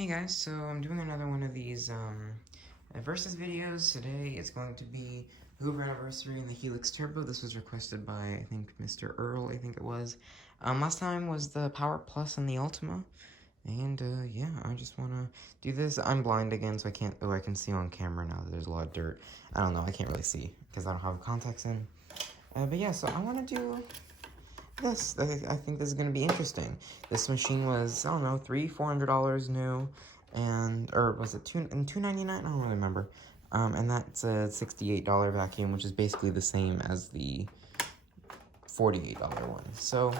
Hey guys, so I'm doing another one of these versus videos. Today it's going to be Hoover Anniversary and the Helix Turbo. This was requested by, I think, Mr. Earl, I think it was. Last time was the Power Plus and the Ultima. And, yeah, I just want to do this. I'm blind again, so I can't, I can see on camera now that there's a lot of dirt. I don't know, I can't really see, because I don't have contacts in. But yeah, so I want to do this. I think this is going to be interesting. This machine was, I don't know, $300-400 new, or was it $299? I don't really remember. And that's a $68 vacuum, which is basically the same as the $48 one. So,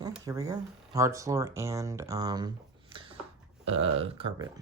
yeah, here we go. Hard floor and, carpet.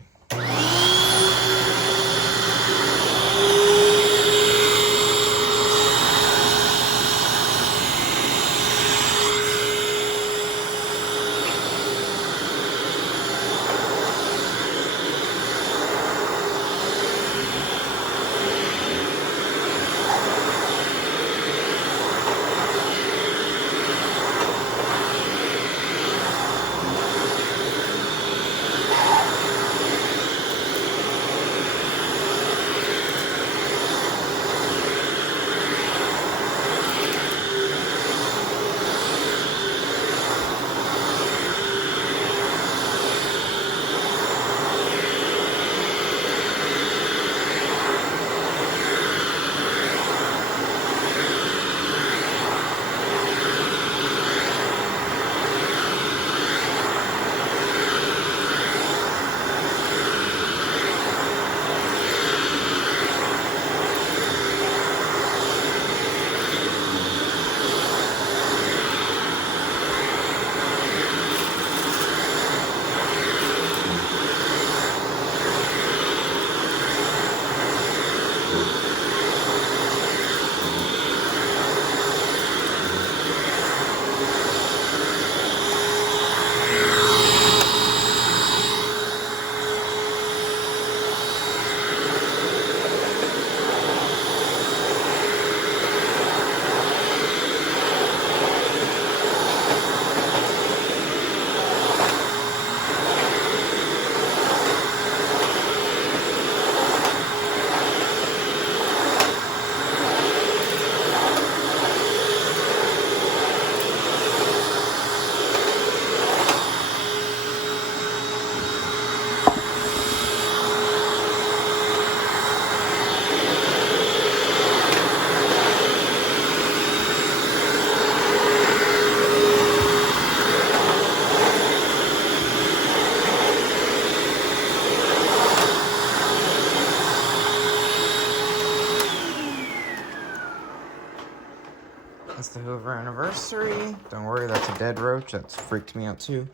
That's the Hoover Anniversary. Don't worry, that's a dead roach. That's freaked me out too.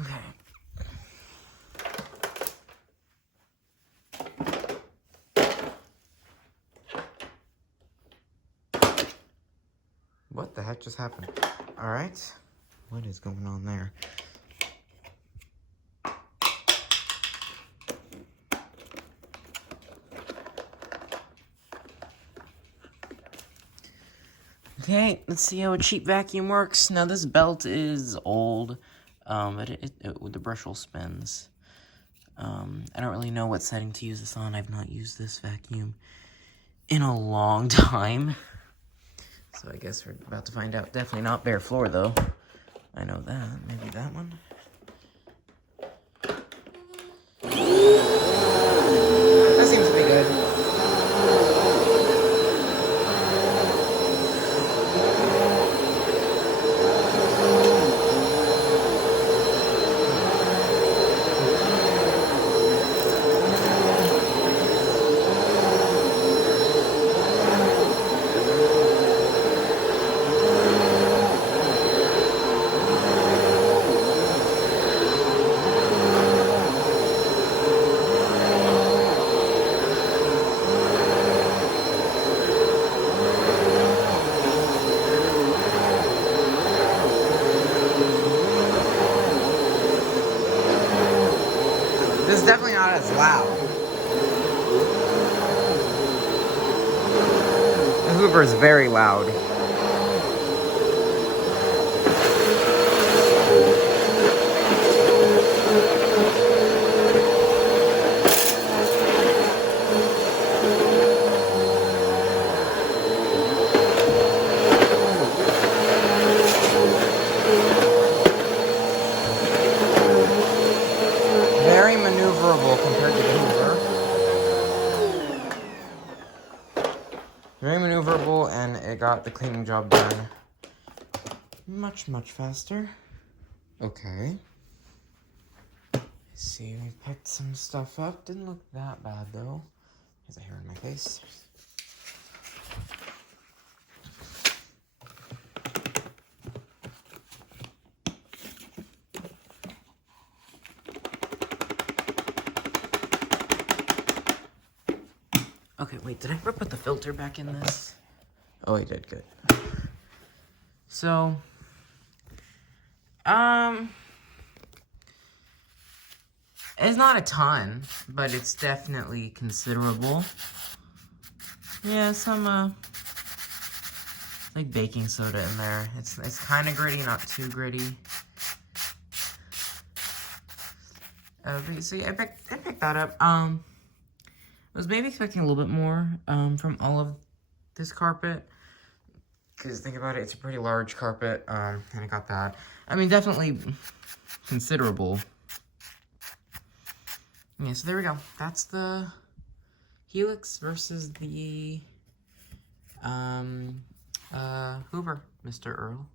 Okay. What the heck just happened? Alright. What is going on there? Okay, let's see how a cheap vacuum works. Now this belt is old, but the brushle spins. I don't really know what setting to use this on. I've not used this vacuum in a long time. So I guess we're about to find out. Definitely not bare floor though. I know that. Maybe that one. That seems to be good. This is definitely not as loud. The Hoover is very loud. it got the cleaning job done much, much faster. Okay. Let's see, we picked some stuff up. Didn't look that bad, though. There's a hair in my face. Okay, wait, did I ever put the filter back in this? Oh, I did, good. So, it's not a ton, but it's definitely considerable. Yeah, some, like baking soda in there. It's kind of gritty, not too gritty. So yeah, I picked that up. I was maybe expecting a little bit more, from all of this carpet. Because think about it, it's a pretty large carpet, and I got that. I mean, definitely considerable. Yeah, so there we go. That's the Helix versus the Hoover, Mr. Earl.